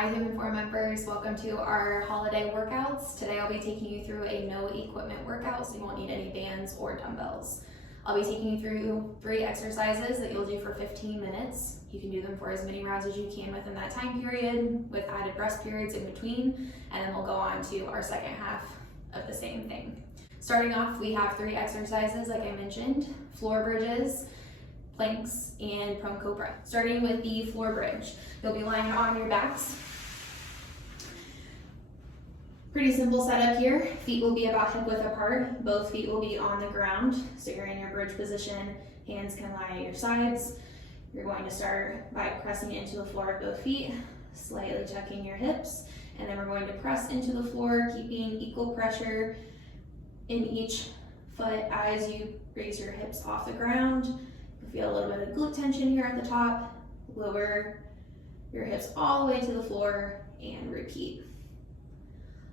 Hi Human Form members, welcome to our holiday workouts. Today I'll be taking you through a no equipment workout, so you won't need any bands or dumbbells. I'll be taking you through 3 exercises that you'll do for 15 minutes. You can do them for as many rounds as you can within that time period with added rest periods in between, and then we'll go on to our second half of the same thing. Starting off, we have 3 exercises like I mentioned: floor bridges, planks, and prone cobra. Starting with the floor bridge, you'll be lying on your backs. Pretty simple setup here. Feet will be about hip width apart. Both feet will be on the ground, so you're in your bridge position. Hands can lie at your sides. You're going to start by pressing into the floor of both feet, slightly tucking your hips, and then we're going to press into the floor, keeping equal pressure in each foot as you raise your hips off the ground. You feel a little bit of glute tension here at the top. Lower your hips all the way to the floor and repeat.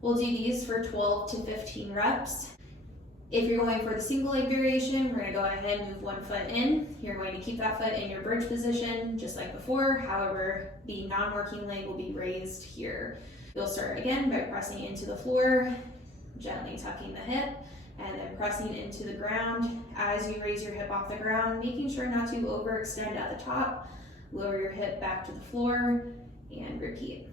We'll do these for 12 to 15 reps. If you're going for the single leg variation, we're gonna go ahead and move one foot in. You're going to keep that foot in your bridge position, just like before. However, the non-working leg will be raised here. You'll start again by pressing into the floor, gently tucking the hip, and then pressing into the ground. As you raise your hip off the ground, making sure not to overextend at the top. Lower your hip back to the floor and repeat.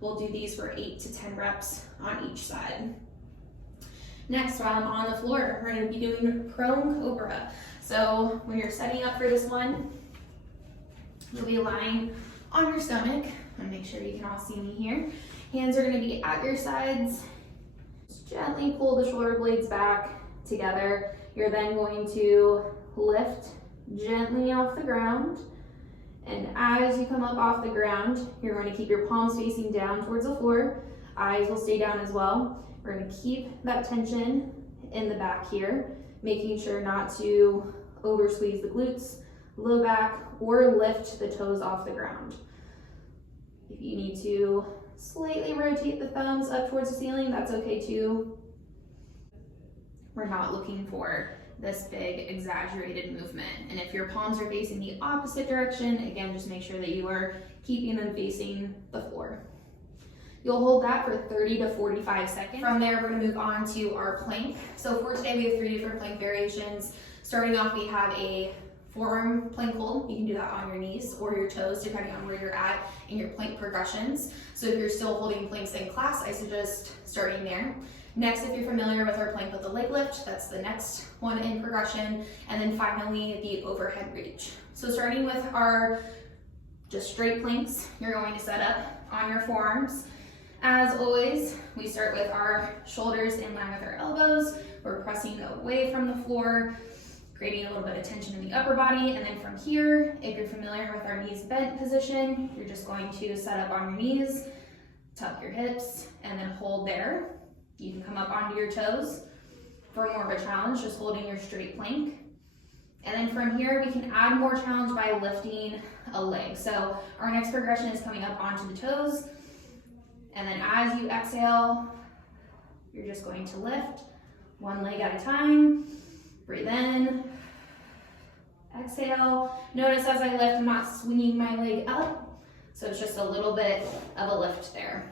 We'll do these for 8 to 10 reps on each side. Next, while I'm on the floor, we're going to be doing prone cobra. So when you're setting up for this one, you'll be lying on your stomach. And make sure you can all see me here. Hands are going to be at your sides. Just gently pull the shoulder blades back together. You're then going to lift gently off the ground. And as you come up off the ground, you're going to keep your palms facing down towards the floor. Eyes will stay down as well. We're going to keep that tension in the back here, making sure not to over squeeze the glutes, low back, or lift the toes off the ground. If you need to slightly rotate the thumbs up towards the ceiling, that's okay too. We're not looking for this big exaggerated movement. And if your palms are facing the opposite direction, again, just make sure that you are keeping them facing the floor. You'll hold that for 30 to 45 seconds. From there, we're gonna move on to our plank. So for today, we have 3 different plank variations. Starting off, we have a forearm plank hold. You can do that on your knees or your toes, depending on where you're at in your plank progressions. So if you're still holding planks in class, I suggest starting there. Next, if you're familiar with our plank with the leg lift, that's the next one in progression. And then finally, the overhead reach. So starting with our just straight planks, you're going to set up on your forearms. As always, we start with our shoulders in line with our elbows. We're pressing away from the floor, creating a little bit of tension in the upper body. And then from here, if you're familiar with our knees bent position, you're just going to set up on your knees, tuck your hips, and then hold there. You can come up onto your toes for more of a challenge, just holding your straight plank. And then from here, we can add more challenge by lifting a leg. So our next progression is coming up onto the toes. And then as you exhale, you're just going to lift one leg at a time. Breathe in, exhale. Notice as I lift, I'm not swinging my leg up. So it's just a little bit of a lift there.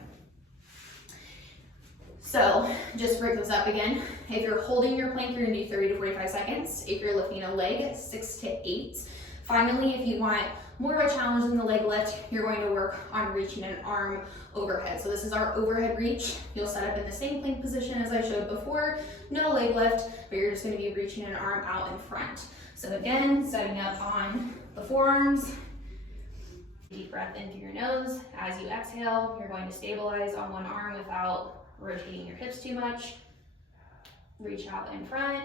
So just break those up again. If you're holding your plank, you're gonna do 30 to 45 seconds. If you're lifting a leg, 6 to 8. Finally, if you want more of a challenge in the leg lift, you're going to work on reaching an arm overhead. So this is our overhead reach. You'll set up in the same plank position as I showed before. No leg lift, but you're just gonna be reaching an arm out in front. So again, setting up on the forearms. Deep breath in through your nose. As you exhale, you're going to stabilize on one arm without rotating your hips too much. Reach out in front.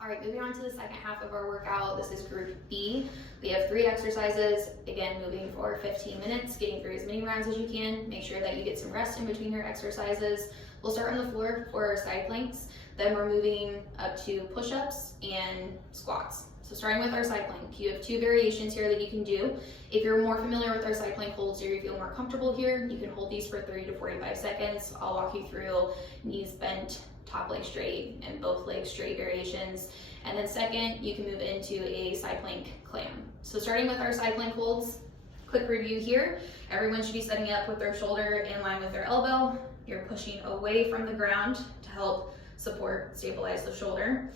All right, moving on to the second half of our workout. This is group B. We have 3 exercises, again, moving for 15 minutes, getting through as many rounds as you can. Make sure that you get some rest in between your exercises. We'll start on the floor for our side planks. Then we're moving up to push-ups and squats. So starting with our side plank, you have 2 variations here that you can do. If you're more familiar with our side plank holds or you feel more comfortable here, you can hold these for 30 to 45 seconds. I'll walk you through knees bent, top leg straight, and both legs straight variations. And then second, you can move into a side plank clam. So starting with our side plank holds, quick review here. Everyone should be setting up with their shoulder in line with their elbow. You're pushing away from the ground to help support, stabilize the shoulder.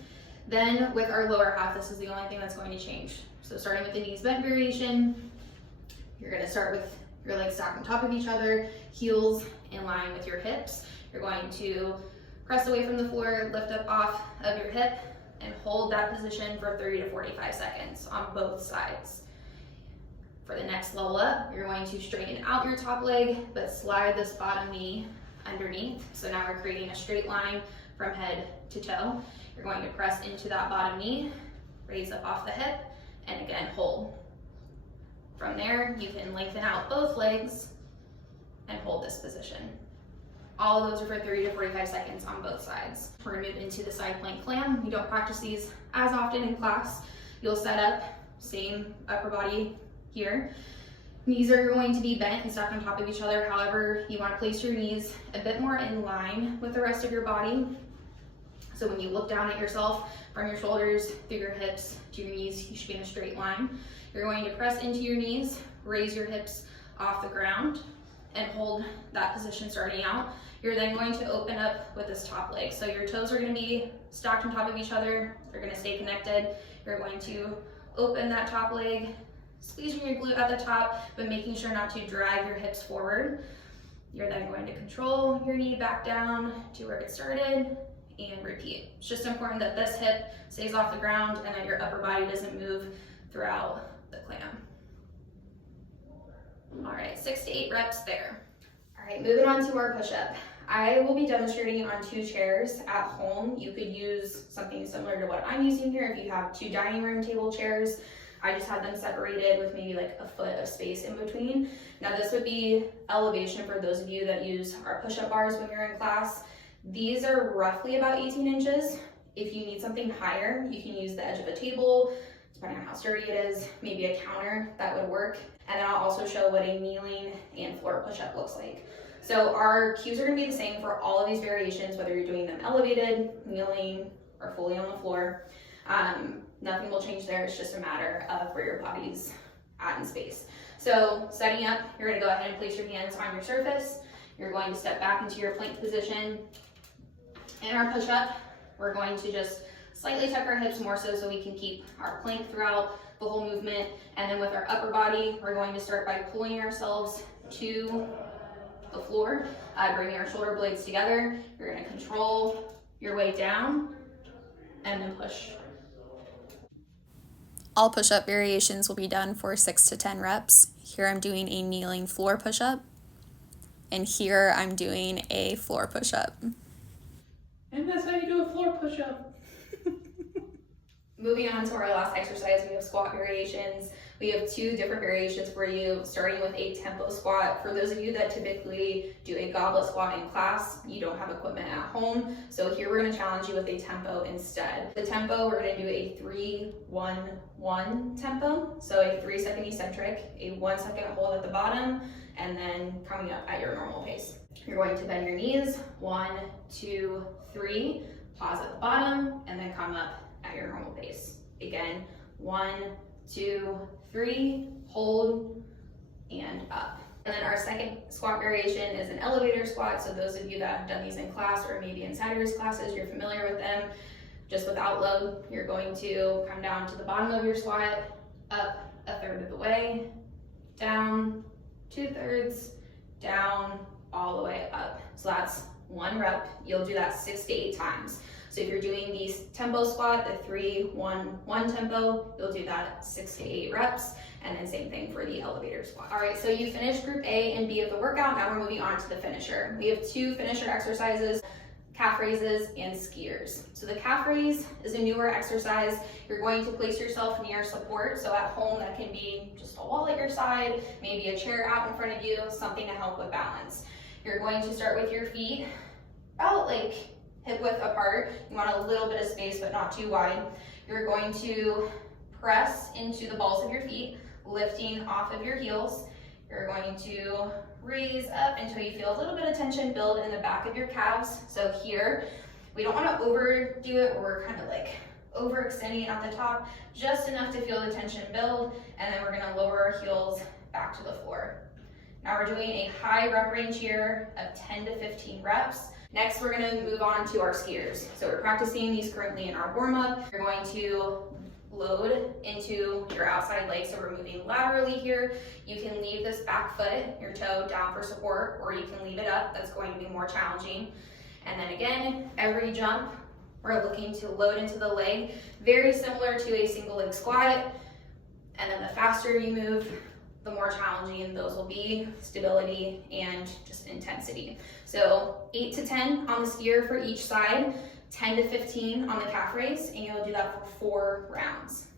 Then with our lower half, this is the only thing that's going to change. So starting with the knees bent variation, you're gonna start with your legs stacked on top of each other, heels in line with your hips. You're going to press away from the floor, lift up off of your hip, and hold that position for 30 to 45 seconds on both sides. For the next level up, you're going to straighten out your top leg, but slide this bottom knee underneath. So now we're creating a straight line from head to toe. You're going to press into that bottom knee, raise up off the hip, and again, hold. From there, you can lengthen out both legs and hold this position. All of those are for 30 to 45 seconds on both sides. We're gonna move into the side plank clam. We don't practice these as often in class. You'll set up, same upper body here. Knees are going to be bent and stacked on top of each other. However, you wanna place your knees a bit more in line with the rest of your body. So when you look down at yourself from your shoulders through your hips to your knees, you should be in a straight line. You're going to press into your knees, raise your hips off the ground, and hold that position starting out. You're then going to open up with this top leg. So your toes are going to be stacked on top of each other. They're going to stay connected. You're going to open that top leg, squeezing your glute at the top, but making sure not to drag your hips forward. You're then going to control your knee back down to where it started and repeat. It's just important that this hip stays off the ground and that your upper body doesn't move throughout the clam. All right, 6 to 8 reps there. All right, moving on to our push-up. I will be demonstrating on 2 chairs at home. You could use something similar to what I'm using here if you have 2 dining room table chairs. I just had them separated with maybe like a foot of space in between. Now this would be elevation for those of you that use our push-up bars when you're in class. These are roughly about 18 inches. If you need something higher, you can use the edge of a table, depending on how sturdy it is, maybe a counter, that would work. And then I'll also show what a kneeling and floor push-up looks like. So our cues are gonna be the same for all of these variations, whether you're doing them elevated, kneeling, or fully on the floor. Nothing will change there, it's just a matter of where your body's at in space. So setting up, you're gonna go ahead and place your hands on your surface. You're going to step back into your plank position. In our push-up, we're going to just slightly tuck our hips more so we can keep our plank throughout the whole movement. And then with our upper body, we're going to start by pulling ourselves to the floor, bringing our shoulder blades together. You're gonna control your way down and then push. All push-up variations will be done for 6 to 10 reps. Here I'm doing a kneeling floor push-up, and here I'm doing a floor push-up. And that's how you do a floor push-up. Moving on to our last exercise, we have squat variations. We have 2 different variations for you, starting with a tempo squat. For those of you that typically do a goblet squat in class, you don't have equipment at home. So here we're gonna challenge you with a tempo instead. The tempo, we're gonna do a 3-1-1 tempo. So a 3-second eccentric, a 1-second hold at the bottom, and then coming up at your normal pace. You're going to bend your knees, 1, 2, 3, pause at the bottom, and then come up at your normal pace. Again, 1, 2, 3, hold, and up. And then our second squat variation is an elevator squat. So those of you that have done these in class or maybe in Saturday's classes, you're familiar with them. Just without load, you're going to come down to the bottom of your squat, up 1/3 of the way, down 2/3, down, all the way up. So that's 1 rep. You'll do that 6 to 8 times. So if you're doing the tempo squat, the 3-1-1 tempo, you'll do that 6 to 8 reps, and then same thing for the elevator squat. All right, so you finished group A and B of the workout. Now we're moving on to the finisher. We have 2 finisher exercises, calf raises and skiers. So the calf raise is a newer exercise. You're going to place yourself near support. So at home, that can be just a wall at your side, maybe a chair out in front of you, something to help with balance. You're going to start with your feet about like hip width apart. You want a little bit of space, but not too wide. You're going to press into the balls of your feet, lifting off of your heels. You're going to raise up until you feel a little bit of tension build in the back of your calves. So here, we don't want to overdo it, or we're kind of like overextending at the top, just enough to feel the tension build, and then we're gonna lower our heels back to the floor. Now we're doing a high rep range here of 10 to 15 reps. Next, we're gonna move on to our skiers. So we're practicing these currently in our warm-up. You're going to load into your outside leg, so we're moving laterally here. You can leave this back foot, your toe, down for support, or you can leave it up. That's going to be more challenging. And then again, every jump, we're looking to load into the leg, very similar to a single leg squat. And then the faster you move, the more challenging those will be, stability and just intensity. So 8 to 10 on the skier for each side, 10 to 15 on the calf raise, and you'll do that for 4 rounds.